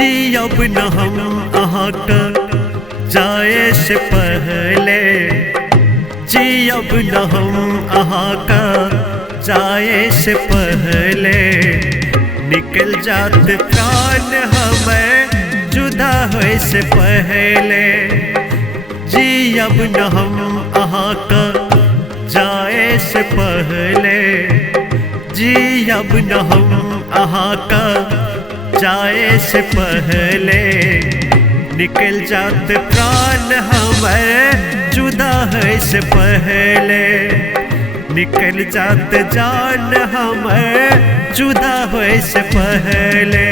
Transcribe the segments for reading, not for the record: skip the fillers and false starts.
जियब न हम अहाँ का जाए से पहले, जियब न हम अहाँ का जाए से पहले, निकल जात प्राण हमें जुदा होए से पहले। जियब न हम अहाँ का जाए से पहले, जियब न हम अहाँ का जाए से पहले, निकल जात प्राण हमें जुदा है से पहले, निकल जात जान हमें जुदा है से पहले।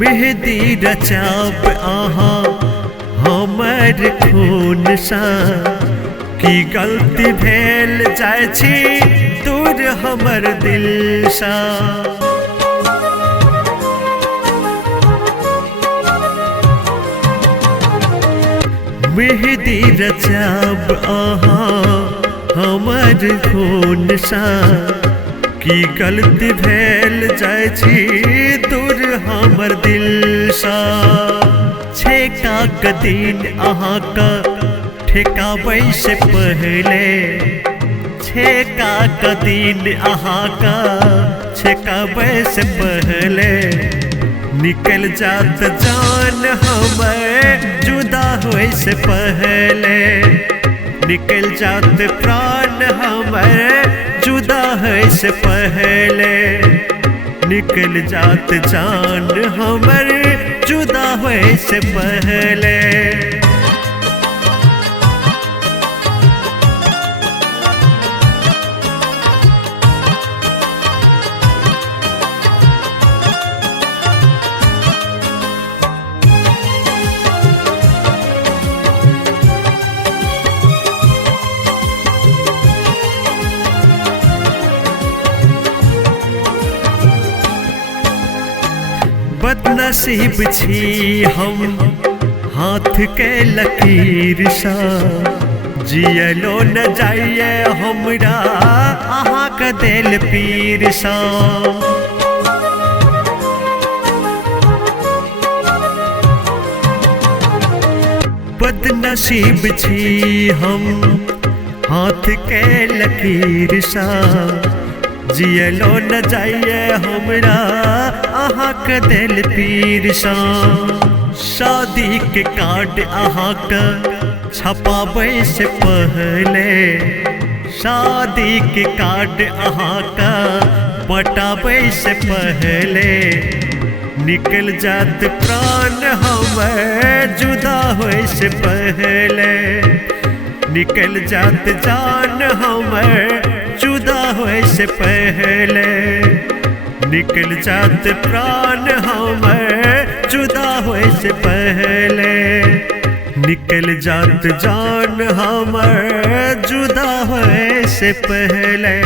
मेहदी रचाब अहाँ हमर खून सा, की गलती भेल जाय छी दूर हमर दिल सा। मेहदी रचाब अहाँ हमर खून सा, की गलती भेल जाय छी दूर हमर दिल सा। छेका के दिन अहाँ का ठेकाबै से पहले, छेका के दिन अहाँ का ठेकाबै से पहले, निकल जात जान हमें जुदा होए से पहले, निकल जात प्राण हमें जुदा है से पहले, निकल जात जान हमर जुदा है से पहले। बदनसीब छी हम हाथ के लकीर सा, जियलो न जाइए हमरा अहाँ के दिल पीर सा। बदनसीब छी हम हाथ के लकीर सा, जियलो न जाइए हमरा अहाँ के दिल पीर सा। शादी के कार्ड अहाँ का छपाबै से पहले, शादी के कार्ड अहाँ का बटाबै से पहले, निकल जात प्राण हमें जुदा होए से पहले, निकल जात जान हमें जुदा होए से पहले, निकल जात प्राण हमें जुदा होए से पहले, निकल जात जान हमें जुदा होए से पहले।